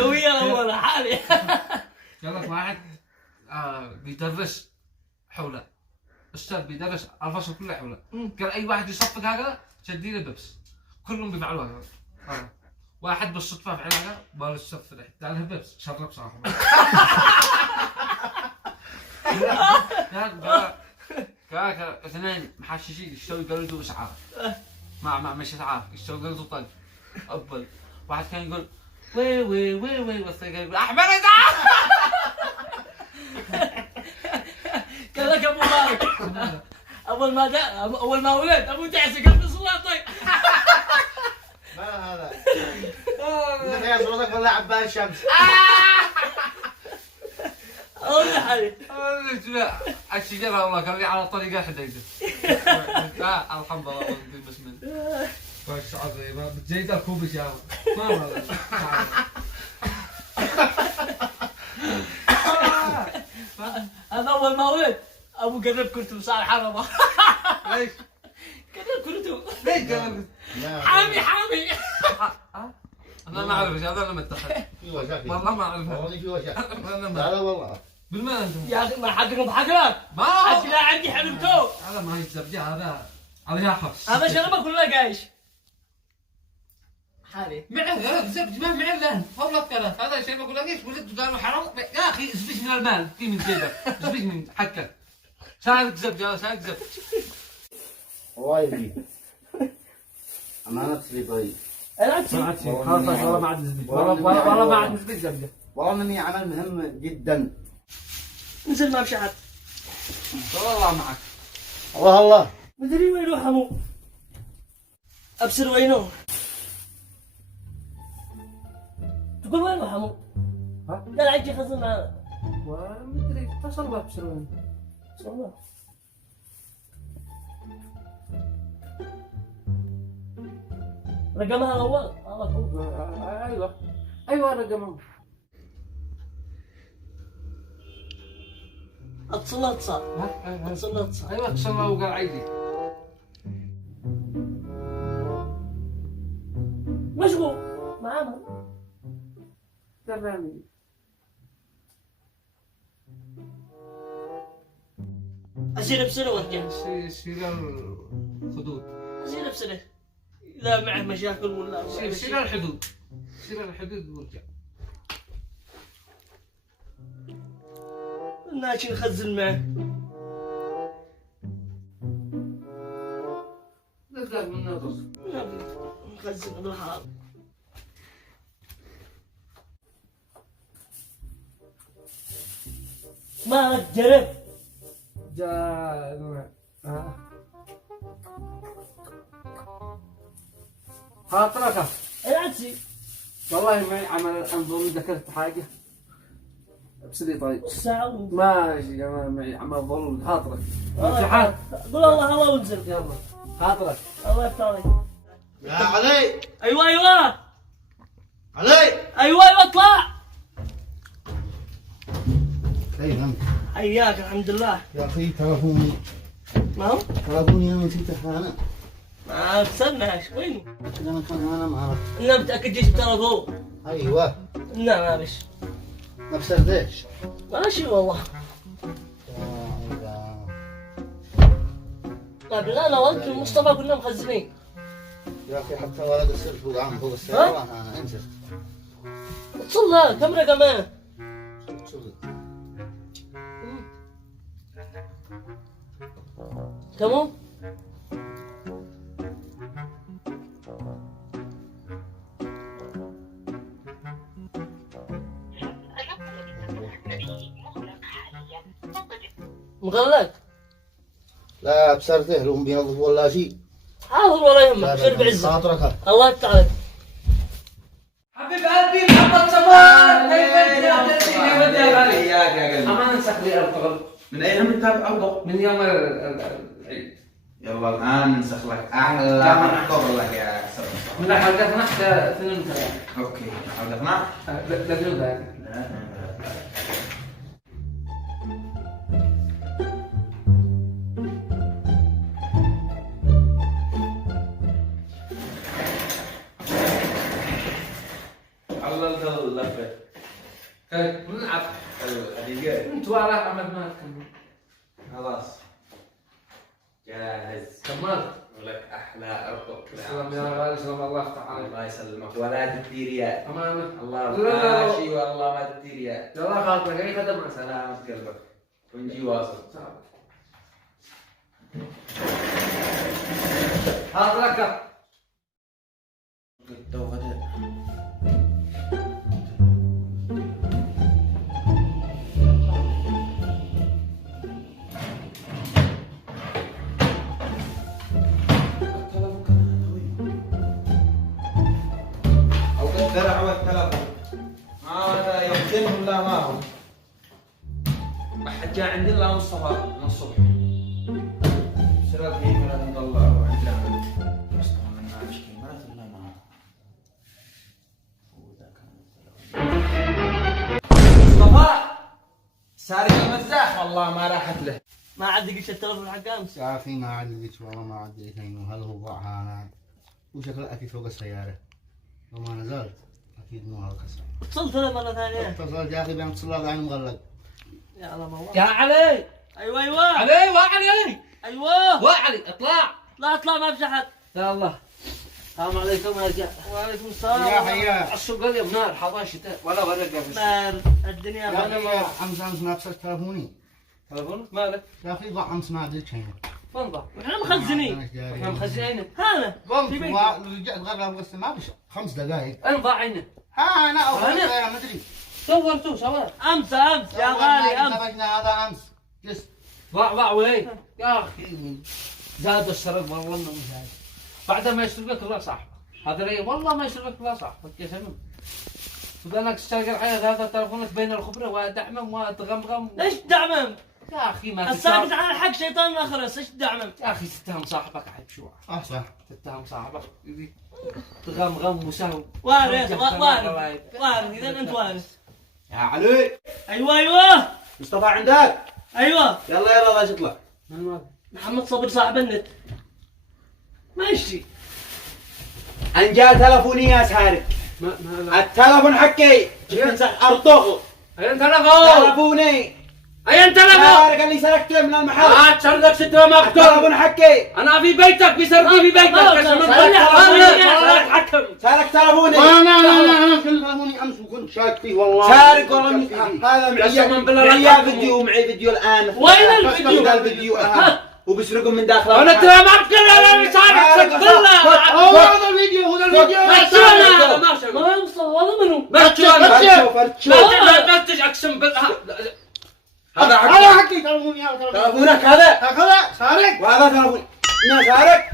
قوية الأول حالي. قال لك واحد بيدرس حوله، استاذ بيدرس الفصل كله حوله، قال اي واحد يصفق هكذا شدي له ببس، كلهم بيفعلوا هكذا. واحد بالصدفه فعل هكذا بال الصف له اداله ببس شرب صراحه. كان اثنين محششين يشتروا قلدوا اسعاف، مش اسعاف يشتروا قلدوا طق ابل. واحد كان يقول وي وي وي وي والثاني يقول احمد اسعاف. قال لك ابو مالك اول ما ولد ابو تعسى قلب الصلاه طيب. ما هذا انت يا صوتك ولا عباية الشمس. والله حالي الشجره والله كان لي على طريقه حديده. الحمد لله بسم الله. باش عظيمه بتزيد الكوبس يا ما هذا اول ما ولد ابو قرب كرتم صار حرمه. ليش؟ قرب كرتم ليش قرب؟ حامي انا ما اعرف هذا انا متخذ في وجه والله ما اعرفها. والله في وجه. لا لا والله بالمال انتم يا اخي ما حقكم بحقك. ما حق لا عندي حلمتو. هذا ما هي زبده هذا عليها حفص. هذا شربك ولا قايش؟ حالي معه زبد ما معه له والله ثلاث هذا شيء بقول لك ايش ولد قالوا حرام يا اخي زبد من المال في من جيبك زبد من حقك. سالك زبد يا سالك زبد وايد امانه لي طيب. انا ما عاد شيء خلاص والله ما عاد زبد والله ما عاد زبد زبده. والله اني عمل مهم جدا. نزل ما بشحت والله معك الله مدري وين يروح همو ابصر وينه. تقول وين يروح همو؟ قال عجي خزن معنا. ما مدري اتصل بابصر وين. والله رقمها الاول ايوه رقمه اتصل ايوه اتصل وقال عيدي مشغول معانا تمام. اسير بسنه وارجع. شيل الخدود اسير بسنه اذا معه مشاكل ولا شيل الحدود شيل الحدود وارجع. ناشي نخزن معه. نزل من النص نخزن بالحرام. مالك جرب جاء خاطرك العكسي والله ما عمل انظر ذكرت حاجه ابسلي طيب الساعة ماشي يا معي عمل ظل خاطرك امتحان قول الله وانزل يلا خاطرك الله يفتح عليك. يا علي ايوه علي اطلع. اي نعم حياك الحمد لله. يا اخي تلفوني ما هو؟ انا نسيت انا ما تستناش وين؟ انا كان انا ما اعرف. انا متاكد جيت بتلفون. ايوه لا معلش نفس الديش ماشي والله. طيب لا انا وانت ومصطفى كنا مخزنين. يا اخي حتى ولد السر فوق عم فوق السيارة انا انزل. اتصل كم رقمه؟ تمام؟ مغلق؟ لا بسرته لهم بينظف ولا شيء. حاضر ولا يهمك خير بعزة. خاطرك الله يفتح عليك. حبيب قلبي محمد صباح كيف انت يا ولدي يا غالي؟ اياك يا قلبي. امان نسخ لي ارطغرل من ايام انت افضل. من يوم العيد. يلا الان ننسخ لك احلى محضر لك يا سلام. من حلقتنا حتى 2 3. اوكي حلقتنا؟ لا لا عللت اللفه. كيف نلعب الحديقه. انتوا على عمل ما تكمل. خلاص. جاهز. كملت. ولك احلى ارقق. سلام يا غالي سلام الله يفتح عليك. الله يسلمك ولا تدير يا. امانه. الله لا. ماشي والله ما تدير يا. يلا خاطرك اي خدمه. سلامة قلبك. ونجي واصل. هات لك. قد وغدا. الدرع والتلفون هذا يخدمهم لا ما هم ما حد جاء عندي الا مصطفى من الصبح سرق فيه ولا نطلع عندنا مصطفى من ما اشكي ما الا ما مصطفى سارق المزاح والله ما راحت له ما عاد قلت التلفون حق امس. يا اخي ما عدلت والله ما عدلت هل هو ضاعها انا وشكله اكيد فوق السياره لو ما نزلت اكيد مو هالكسر. اتصلت انا مره ثانيه. اتصلت يا اخي بين اتصال قاعد مغلق. يا الله ما يا علي. ايوه علي وعلي. ايوه وعلي اطلع. اطلع ما في احد. يا الله. السلام عليكم يا رجال. وعليكم السلام. يا حياك. السوق اليوم نار حضر شتاء ولا ورقه في السوق. نار الدنيا يا غنمة. اخي امس ما كسرت تلفوني. تلفونك مالك؟ يا اخي ضاع امس ما ادري شيء. وين ضاع؟ احنا مخزنين. احنا مخزنينه. هذا قمت في بيتي. ورجعت غرب بس ما في 5 دقائق. وين ضاع عينه؟ ها انا اول أنا؟ غير ما ادري. صورتوه سوا. امس يا غالي امس. خرجنا هذا امس. جس ضاع وين؟ يا اخي زاد السرق والله انه زاد. بعد ما يسرقك الله صاحبك. هذا ليه والله ما يسرقك الله صاحبك يا سلام. سبحانك تشتاق الحياة هذا تلفونك بين الخبرة ودعمم وتغمغم. ايش دعمم؟ يا اخي ما الساكت على الحق شيطان اخرس. ايش دعمم؟ يا اخي تتهم صاحبك عيب شو صح. تتهم صاحبك تغمغم وسهو. وارث اذا انت وارث. يا علي ايوه مصطفى عندك؟ ايوه يلا باش اطلع. محمد صبر صاحب النت. ماشي. ان جاء تلفوني يا سارق. التلفون حقي. ارطغ. اين تلفون؟ تلفوني. اين تلفون؟ سارق اللي سرقته من المحل. هات شردك ستة مقتول. التلفون حقي. انا في بيتك بيسرقني في بيتك. حكم. سارق تلفوني. انا كل تلفوني امس وكنت شاك فيه والله. سارق والله هذا معي فيديو الان. وين الفيديو؟ هذا الفيديو وبيسرقوا من داخل. انا ترى ما اذكر انا سارق بالله. هذا الفيديو ما هو مصطفى هذا منو؟ بس اقسم بالله هذا حقي تلفوني هذا تلفونك هذا سارق وهذا تلفوني انا سارق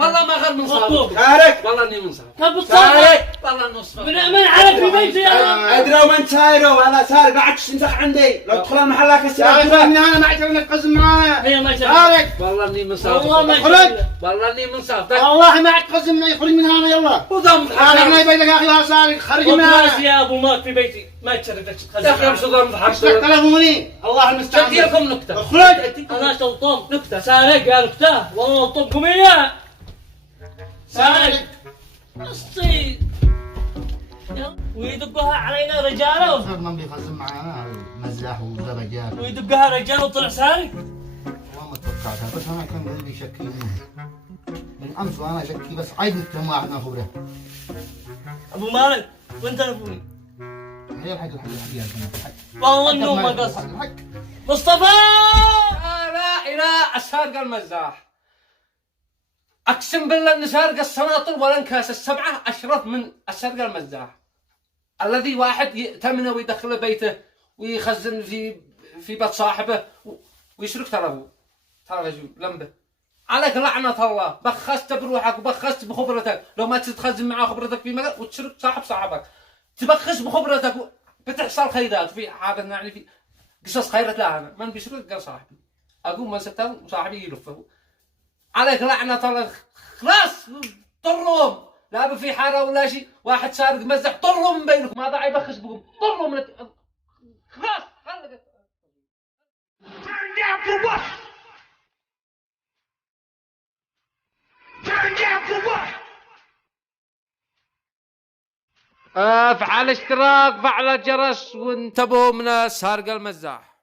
والله ما غير من صابوك. سارق والله اني من صابوك. كم سارق والله نصف من عرف في بيتي انا. ادري ومن سايره هذا سارق بعد تنسخ عندي لو تدخل المحل لك السارق انا ما اعتبر انك قسم معانا. هي ما سارق والله اني من صابوك. والله ما خرج والله اني من صابوك. والله ما تقسم يخرج من هنا يلا وضم هذا ما يبينك يا اخي يا سارق خرج من هنا يا ابو مات في بيتي ما تشردك يا اخي امس ضم ضحك. تلفوني الله المستعان. جدي لكم نكته. اخرج انا شلطم نكته سارق يا نكته والله نطبكم اياه. سارق قصي ويدقها علينا رجاله من بيخزن معنا مزاح ودرجات ويدقها رجال وطلع سارق. والله ما توقعتها بس انا كان قلبي شكي من امس وانا شكي بس عيب نكتم واحد ما خبره. ابو مالك وين تلفوني؟ هي الحق والله انه ما قصر. مصطفى لا اله السارق المزاح. اقسم بالله ان سارق السناطر والانكاس السبعه اشرف من السرقه المزاح الذي واحد يأتمنه ويدخله بيته ويخزن في بيت صاحبه ويسرق تلفون. ترى لمبه عليك لعنه الله. بخست بروحك وبخست بخبرتك. لو ما تخزن معاه خبرتك في مكان وتسرق صاحبك تبخس بخبرتك بتحصل خيرات. في هذا يعني في قصص خيرات. لا انا من بيسرق قال صاحبي اقوم من ستان وصاحبي يلفه. عليك لعنة الله. خلاص طرهم لا في حارة ولا شيء. واحد سارق مزح طرهم من بينكم. هذا عيبخس بكم طرهم من خلاص خلك. Turn down for what? Turn down for what? افعل اشتراك، فعل الجرس، وانتبهوا من سارق المزاح.